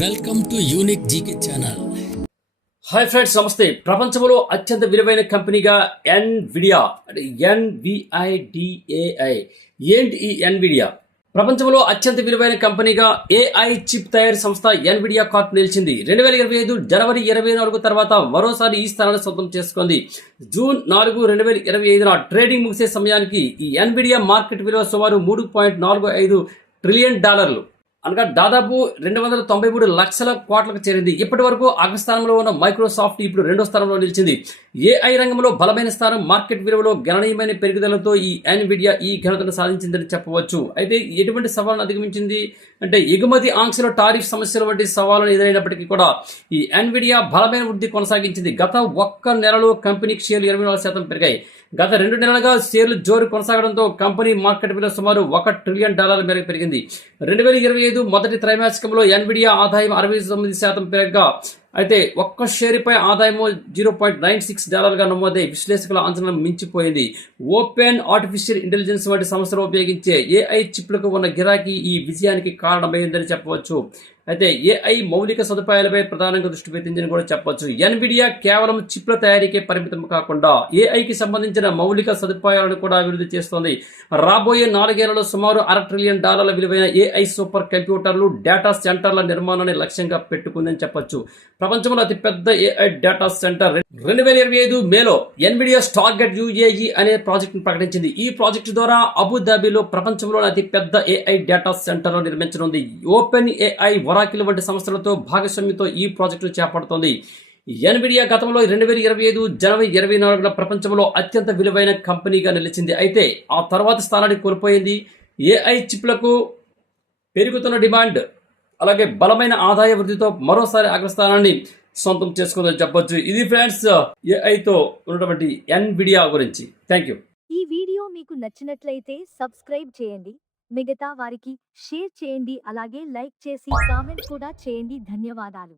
Welcome to unique GK channel. Hi friends, నమస్తే. ప్రపంచంలో అత్యంత విలువైన కంపెనీగా ఎన్విడియా అంటే ఎన్విఐడిఏఐ ఏంటి ఈ ఎన్విడియా? ప్రపంచంలో అత్యంత విలువైన కంపెనీగా ఏఐ చిప్ తయారీ సంస్థ ఎన్విడియా కార్ప్ నిలిచింది. 2025 జనవరి 24 తర్వాత మరోసారి ఈ స్థానాన్ని సొంతం చేసుకుంది. జూన్ 4, 2025 ట్రేడింగ్ ముగిసే సమయానికి ఈ ఎన్విడియా మార్కెట్ విలువ సుమారు $3.45 ట్రిలియన్, అనగా దాదాపు 293 లక్షల కోట్లకు చేరింది. ఇప్పటి వరకు అగ్రస్థానంలో ఉన్న మైక్రోసాఫ్ట్ ఇప్పుడు రెండో స్థానంలో నిలిచింది. ఏఐ రంగంలో బలమైన స్థానం, మార్కెట్ విలువలో గణనీయమైన పెరుగుదలతో ఈ ఎన్విడియా ఈ ఘనతను సాధించిందని చెప్పవచ్చు. అయితే ఎటువంటి సవాళ్ళను అధిగమించింది అంటే ఎగుమతి ఆంక్షలు, టారిఫ్ సమస్యలు వంటి సవాళ్లను ఎదురైనప్పటికీ కూడా ఈ ఎన్విడియా బలమైన వృద్ధి కొనసాగించింది. గత ఒక్క నెలలో కంపెనీ షేర్లు 24% పెరిగాయి. గత 2 నెలలుగా షేర్లు జోరు కొనసాగడంతో కంపెనీ మార్కెట్ విలువ సుమారు $1 ట్రిలియన్ మేరకు పెరిగింది. 2025 మొదటి త్రైమాసికంలో ఎన్విడియా ఆదాయం 69% పెరగగా, అయితే ఒక్క షేరుపై ఆదాయము $0.96 నమోదై విశ్లేషకుల అంచనాలను మించిపోయింది. ఓపెన్ ఆర్టిఫిషియల్ ఇంటెలిజెన్స్ వంటి సంస్థలు ఉపయోగించే ఏఐ చిప్లకు ఉన్న గిరాకీ ఈ విజయానికి కారణమైందని చెప్పవచ్చు. అయితే ఏఐ మౌలిక సదుపాయాలపై ప్రధానంగా దృష్టి పెట్టిందని కూడా చెప్పవచ్చు. ఎన్విడియా కేవలం చిప్ల తయారీకే పరిమితం కాకుండా ఏఐకి సంబంధించిన మౌలిక సదుపాయాలను కూడా అభివృద్ధి చేస్తోంది. రాబోయే 4 ఏళ్లలో సుమారు $1 ట్రిలియన్ విలువైన ఏఐ సూపర్ కంప్యూటర్లు, డేటా సెంటర్ల నిర్మాణాన్ని లక్ష్యంగా పెట్టుకుందని చెప్పొచ్చు. ప్రపంచంలో అతిపెద్ద ఏఐ డేటా సెంటర్ 2025 మేలో ఎన్విడియా స్టార్గెట్ యుఏఈ అనే ప్రాజెక్టును ప్రకటించింది. ఈ ప్రాజెక్టు ద్వారా అబుదాబిలో ప్రపంచంలోని అతిపెద్ద ఏఐ డేటా సెంటర్ నిర్మించనుంది. ఓపెన్ ఏఐ, ఒరాకిల్ వంటి సంస్థలతో భాగస్వామ్యంతో ఈ ప్రాజెక్టు చేపడుతోంది. ఎన్విడియా గతంలో 2025 జనవరి 24 ప్రపంచంలో అత్యంత విలువైన కంపెనీగా నిలిచింది. అయితే ఆ తర్వాత స్థానాన్ని కోల్పోయింది. ఏఐ చిప్లకు పెరుగుతున్న డిమాండ్, అలాగే బలమైన ఆదాయ వృద్ధితో మరోసారి అగ్రస్థానాన్ని సొంతం చేసుకుందని చెప్పొచ్చు. ఇది ఫ్రెండ్స్ ఏఐతో ఉన్నటువంటి ఎన్విడియా గురించి. Thank you. ఈ వీడియో మీకు నచ్చినట్లయితే సబ్స్క్రైబ్ చేయండి, మిగతా వారికి షేర్ చేయండి, అలాగే లైక్ చేసి కామెంట్ కూడా చేయండి. ధన్యవాదాలు.